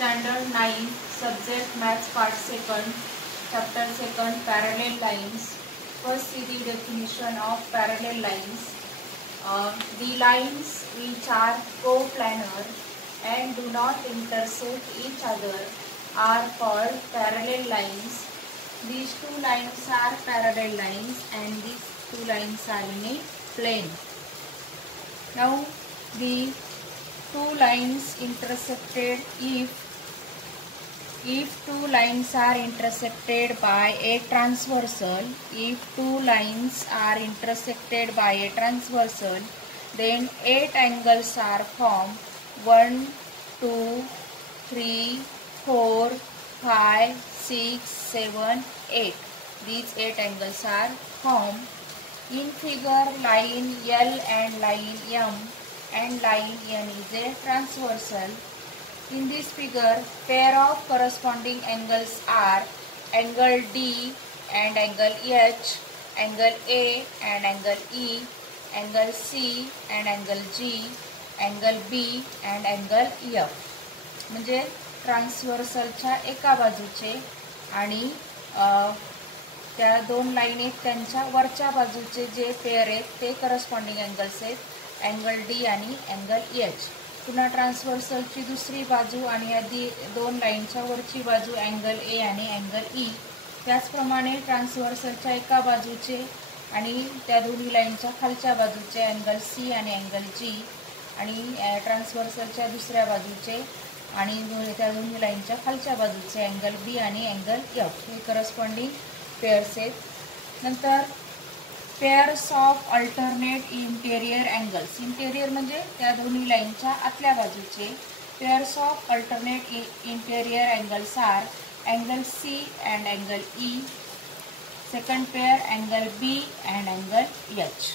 Standard 9, Subject Maths Part 2nd, Chapter 2nd, Parallel Lines. First, see the definition of parallel lines. The lines which are coplanar and do not intersect each other are called parallel lines. These two lines are parallel lines and these two lines are in a plane. Now, the two lines intersected if two lines are intersected by a transversal, then 8 angles are formed. 1, 2, 3, 4, 5, 6, 7, 8. These 8 angles are formed. In figure, line L and line M and line N is a transversal. In this figure, pair of corresponding angles are angle D and angle H, angle A and angle E, angle C and angle G, angle B and angle F. म्हणजे ट्रान्सव्हर्सलच्या एका बाजूचे आणि त्या दोन line आहेत त्यांच्या वरच्या बाजूचे जे पेअर आहेत ते करस्पॉन्डिंग अँगल्स आहेत, अँगल डी आणि अँगल एच. पुन्हा ट्रान्सव्हर्सलची दुसरी बाजू आणि या दोन लाईनच्या वरची बाजू अँगल ए आणि अँगल ई. त्याचप्रमाणे ट्रान्सव्हर्सलच्या एका बाजूचे आणि त्या दोन्ही लाईनच्या खालच्या बाजूचे अँगल सी आणि अँगल जी आणि ट्रान्सव्हर्सलच्या दुसऱ्या बाजूचे आणि त्या दोन्ही लाईनच्या खालच्या बाजूचे अँगल बी आणि अँगल एफ हे करस्पॉन्डिंग पेअर्स आहेत. नंतर pairs of alternate interior angles. Interior म्हणजे त्या दोन्ही लाईनच्या आतल्या बाजूचे. Pairs of alternate interior angles are angle C and angle E. Second pair angle B and angle H.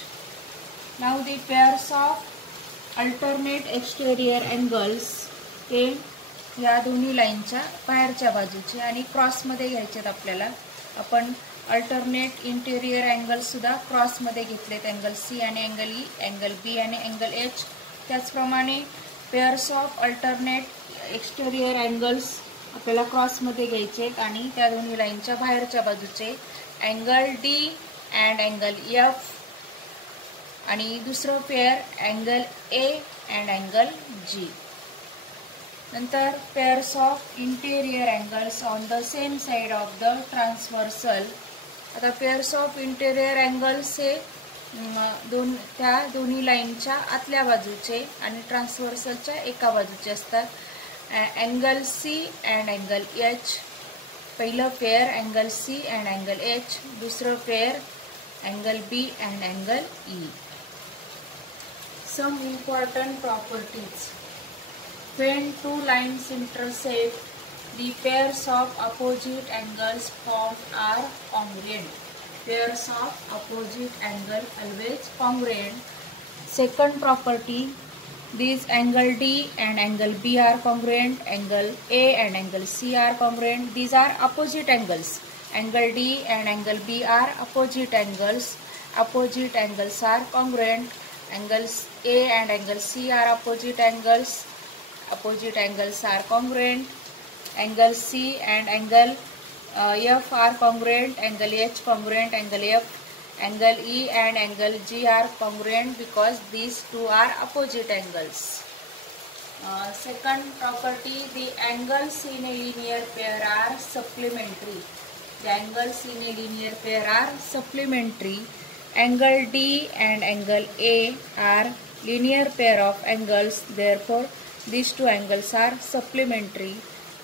Now the pairs of alternate exterior angles हे या दोन्ही लाईनच्या बाहेरच्या बाजूचे आणि क्रॉसमध्ये घ्यायचे आहेत आपल्याला. आपण अल्टरनेट इंटेरियर अँगल्ससुद्धा क्रॉसमध्ये घेतलेत, अँगल सी आणि अँगल ई, अँगल बी आणि अँगल एच. त्याचप्रमाणे pairs of alternate exterior angles आपल्याला क्रॉसमध्ये घ्यायचे आहेत आणि त्या दोन्ही लाईनच्या बाहेरच्या बाजूचे angle D and angle F आणि दुसरं pair angle A and angle G. नंतर pairs of interior angles on the same side of the transversal. आता पेअर्स ऑफ इंटेरियर अँगल्स हे त्या दोन्ही लाईनच्या आतल्या बाजूचे आणि ट्रान्सव्हर्सलच्या एका बाजूचे असतात. Angle C and angle H. पहिलं pair angle C and angle H. दुसरं pair angle B and angle E. Some important properties. When two lines intersect, the pairs of opposite angles formed are congruent. Pairs of opposite angle always congruent. Second property, these angle D and angle B are congruent. Angle A and angle C are congruent. These are opposite angles. Angle D and angle B are opposite angles. Opposite angles are congruent. Angles A and angle C are opposite angles. Opposite angles are congruent. Angle C and angle F are congruent. Angle H congruent. Angle F, angle E and angle G are congruent because these two are opposite angles. Second property, the angles in a linear pair are supplementary. The angles in a linear pair are supplementary. Angle D and angle A are linear pair of angles. Therefore, these two angles are supplementary.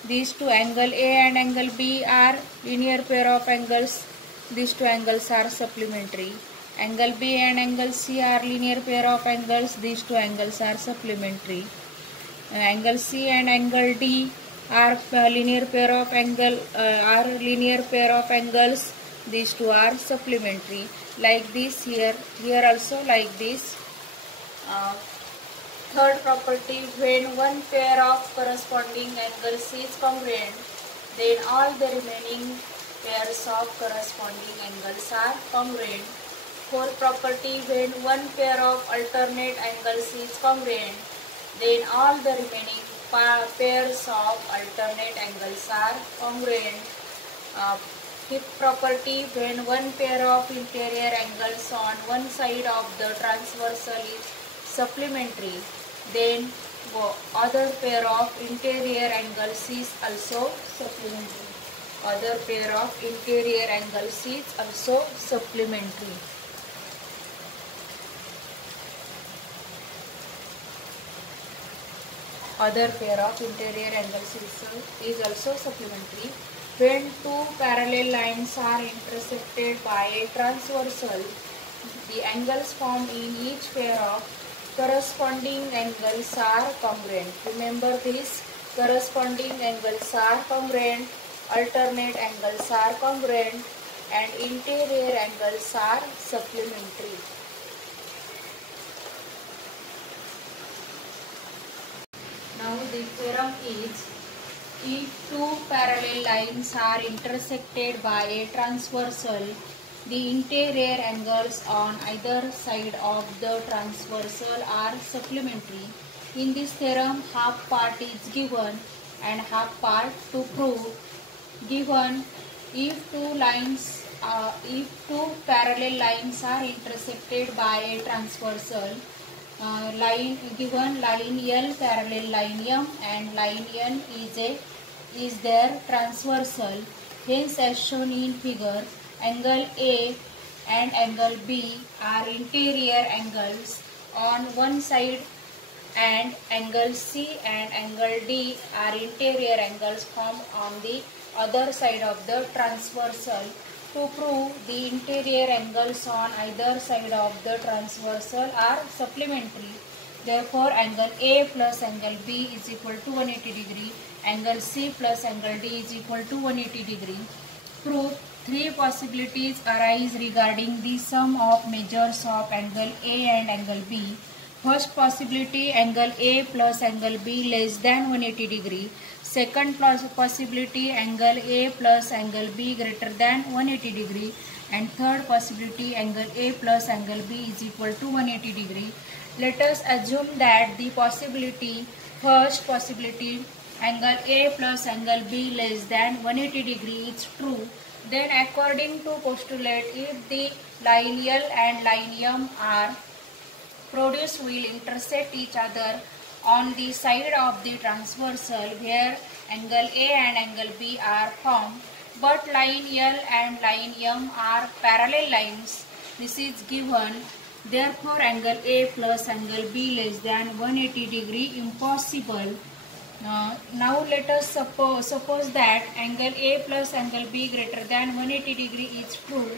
These two angle A and angle B are linear pair of angles. These two angles are supplementary. Angle B and angle C are linear pair of angles. These two angles are supplementary. Angle C and angle D are linear pair of angles. These two are supplementary. Like this here also like this. Third property, when one pair of corresponding angles is congruent, then all the remaining pairs of corresponding angles are congruent. Fourth property, when one pair of alternate angles is congruent, then all the remaining pairs of alternate angles are congruent. Fifth property, when one pair of interior angles on one side of the transversal is supplementary, then other pair of interior angles is also supplementary. Other pair of interior angles is also supplementary. Other pair of interior angles is also supplementary. When two parallel lines are intersected by a transversal, the angles formed in each pair of corresponding angles are congruent. Remember this, corresponding angles are congruent, alternate angles are congruent, and interior angles are supplementary. Now the theorem is, if two parallel lines are intersected by a transversal, the interior angles on either side of the transversal are supplementary. In this theorem, half part is given and half part to prove. Given, if two parallel lines are intersected by a transversal, given line L parallel line M and line N is their transversal. Hence, as shown in figure, angle A and angle B are interior angles on one side, and angle C and angle D are interior angles formed on the other side of the transversal. To prove, the interior angles on either side of the transversal are supplementary. Therefore, angle A plus angle B is equal to 180 degree. Angle C plus angle D is equal to 180 degree. Proof: three possibilities arise regarding the sum of measures of angle A and angle B. First possibility, angle A plus angle B less than 180 degree. Second possibility, angle A plus angle B greater than 180 degree. And third possibility, angle A plus angle B is equal to 180 degree. Let us assume that the first possibility, angle A plus angle B less than 180 degree is true. Then according to postulate, if the line L and line M are produced will intersect each other on the side of the transversal where angle A and angle B are formed, but line L and line M are parallel lines. This is given. Therefore, angle A plus angle B less than 180 degree impossible. Now let us suppose that angle A plus angle B greater than 180 degree is true.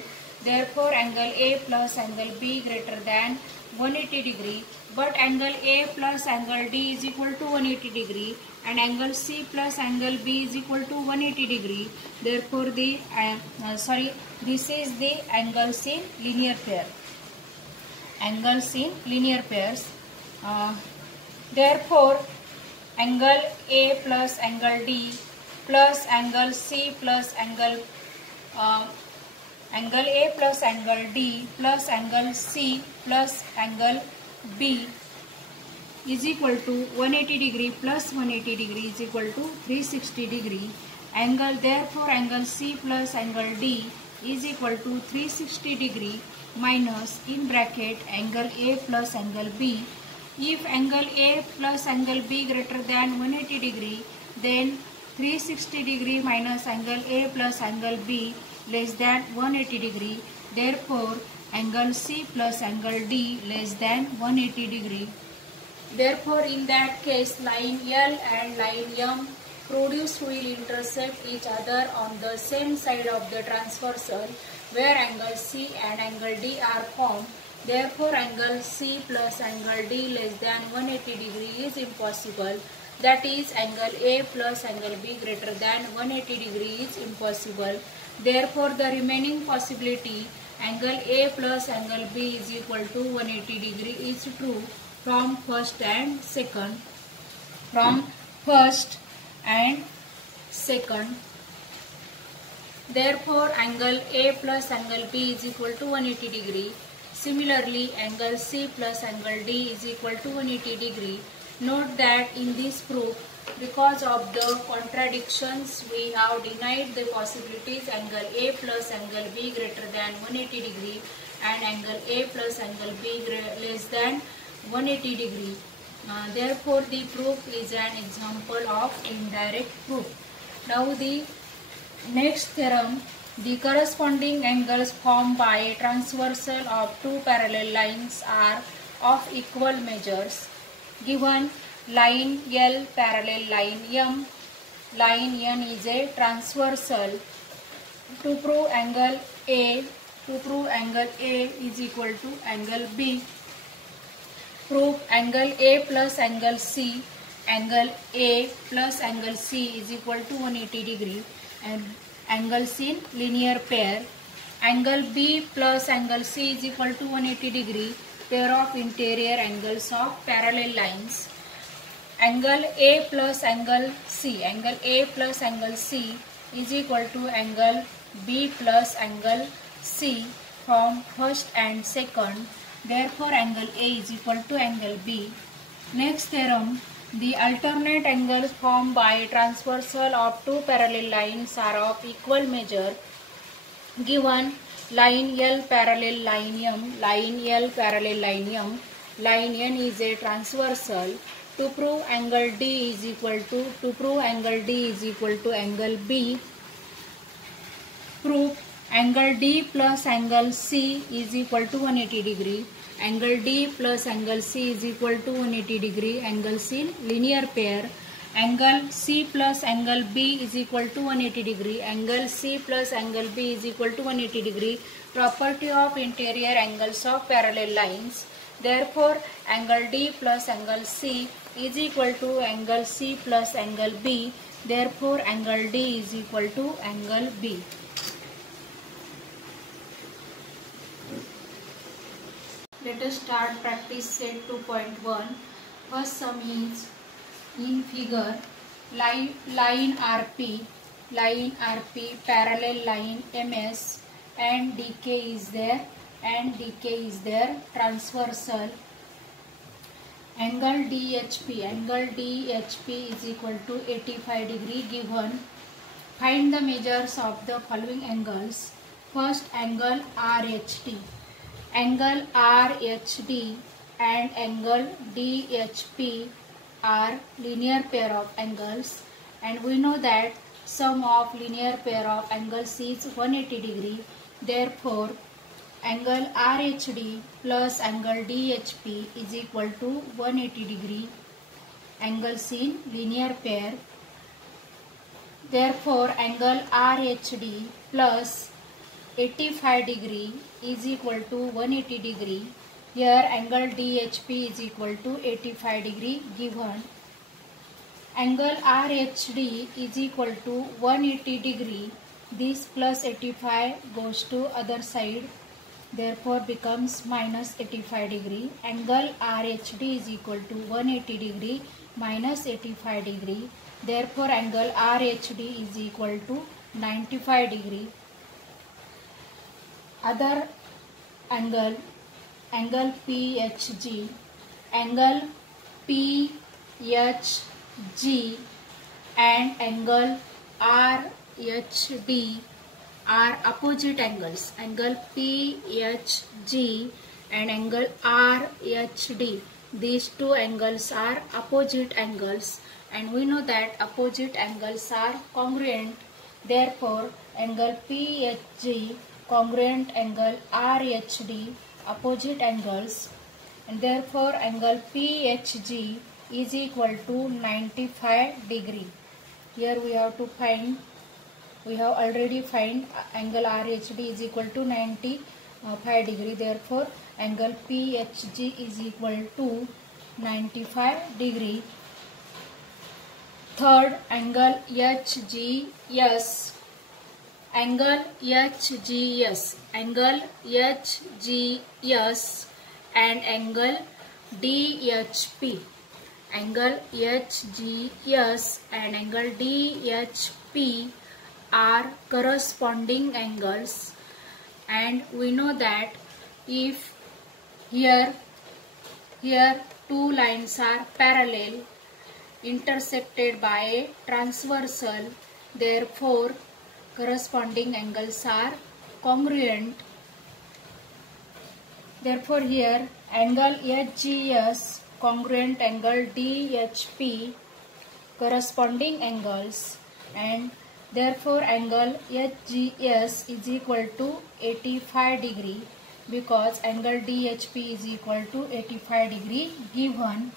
Therefore, angle A plus angle B greater than 180 degree, but angle A plus angle D is equal to 180 degree and angle C plus angle B is equal to 180 degree. Therefore, this is the angles in linear pair. Angles in linear pairs. Therefore, angle A plus angle D plus angle C plus angle A plus angle D plus angle C plus angle B is equal to 180 degree plus 180 degree is equal to 360 degree. Therefore, angle C plus angle D is equal to 360 degree minus in bracket angle A plus angle B. If angle A plus angle B greater than 180 degree, then 360 degree minus angle A plus angle B less than 180 degree. Therefore, angle C plus angle D less than 180 degree. Therefore, in that case, line L and line M produced will intersect each other on the same side of the transversal where angle C and angle D are formed. Therefore, angle C plus angle D less than 180 degree is impossible. That is, angle A plus angle B greater than 180 degree is impossible. Therefore, the remaining possibility, angle A plus angle B is equal to 180 degree is true from first and second. Therefore, angle A plus angle B is equal to 180 degree. Similarly, angle C plus angle D is equal to 180 degree. Note that in this proof, Because of the contradictions, we have denied the possibilities angle A plus angle B greater than 180 degree and angle A plus angle B less than 180 degree. Therefore, the proof is an example of indirect proof. Now the next theorem, the corresponding angles formed by a transversal of two parallel lines are of equal measures. Given line L parallel line M, line N is a transversal. To prove angle A is equal to angle B. Prove angle A plus angle C, angle A plus angle C is equal to 180 degree and angles in linear pair. Angle B plus angle C is equal to 180 degree, pair of interior angles of parallel lines. Angle A plus angle C is equal to angle B plus angle C from first and second. Therefore, angle A is equal to angle B. Next theorem, the alternate angles formed by transversal of two parallel lines are of equal measure. Given line L parallel line M, line N is a transversal. To prove angle D is equal to angle B, prove angle D plus angle C is equal to 180 degree. Angle D plus angle C is equal to 180 degree. Angles in linear pair. Angle C plus angle B is equal to 180 degree. Angle C plus angle B is equal to 180 degree. Property of interior angles of parallel lines. Therefore, angle D plus angle C is equal to angle C plus angle B. Therefore, angle D is equal to angle B. Let us start practice set 2.1. First sum is in figure line RP parallel line MS and DK is there transversal. Angle DHP is equal to 85 degree given. Find the measures of the following angles. First, angle RHD. Angle RHD and angle DHP are linear pair of angles, and we know that sum of linear pair of angles is 180 degree. Therefore, angle RHD plus angle DHP is equal to 180 degree. Angles in linear pair. Therefore, angle RHD plus 85 degree is equal to 180 degree. Here angle DHP is equal to 85 degree given. Angle RHD is equal to 180 degree. This plus 85 goes to other side. Therefore becomes minus 85 degree. Angle RHD is equal to 180 degree minus 85 degree. Therefore angle RHD is equal to 95 degree. Other angle PHG. Angle PHG and angle RHD are opposite angles. Angle PHG and angle RHD. These two angles are opposite angles, and we know that opposite angles are congruent. Therefore, angle PHG congruent angle RHD opposite angles, and therefore angle PHG is equal to 95 degree. Here we have already find angle RHD is equal to 95 degree. Therefore angle PHG is equal to 95 degree. Third, angle HGS. Angle HGS and angle DHP. Angle HGS and angle DHP are corresponding angles, and we know that if here two lines are parallel intersected by a transversal. Therefore, corresponding angles are congruent. Therefore, here angle HGS congruent angle DHP corresponding angles, and therefore angle HGS is equal to 85 degree because angle DHP is equal to 85 degree given.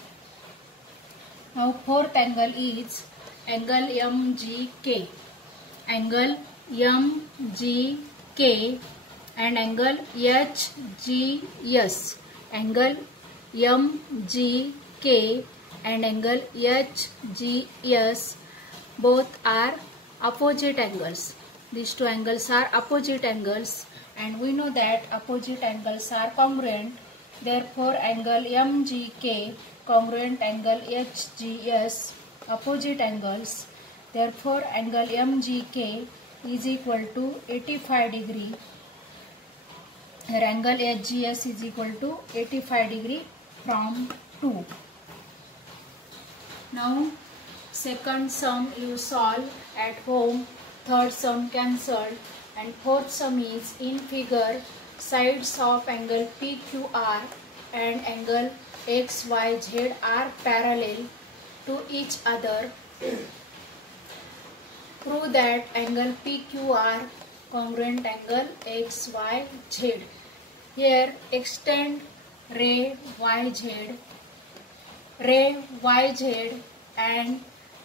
Now fourth angle is angle MGK. Angle MGK and angle HGS. Angle MGK and angle HGS both are opposite angles. These two angles are opposite angles, and we know that opposite angles are congruent. Therefore, angle MGK congruent angle HGS opposite angles. Therefore, angle MGK is equal to 85 degree. Here angle HGS is equal to 85 degree from 2. Now second sum you solve at home, third sum cancelled, and fourth sum is in figure sides of angle PQR and angle XYZ are parallel to each other. Prove that angle PQR congruent angle XYZ. Here extend ray YZ and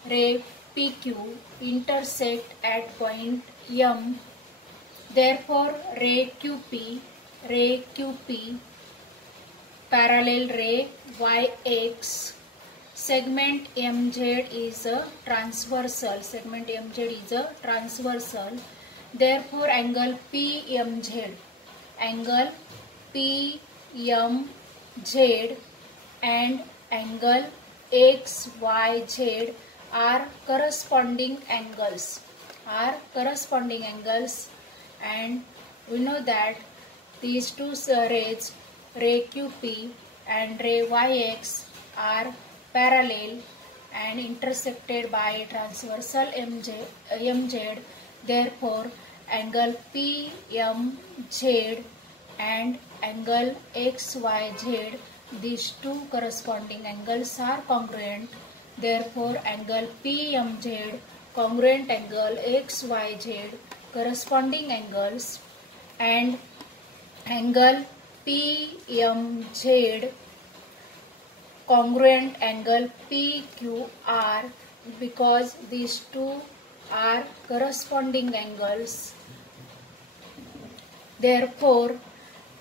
ray PQ intersect at point M. Therefore, ray QP parallel ray YX. Segment MZ is a transversal. Therefore, angle PMZ and angle XYZ are corresponding angles. And we know that these two rays, ray QP and ray YX, are parallel and intersected by transversal MZ. Therefore, angle PMZ and angle XYZ, these two corresponding angles are congruent. Therefore, angle PMZ congruent angle XYZ corresponding angles, and angle PMZ congruent angle PQR because these two are corresponding angles. Therefore,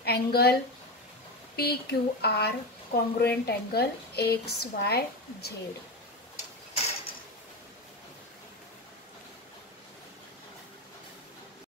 angle PQR congruent angle XYZ.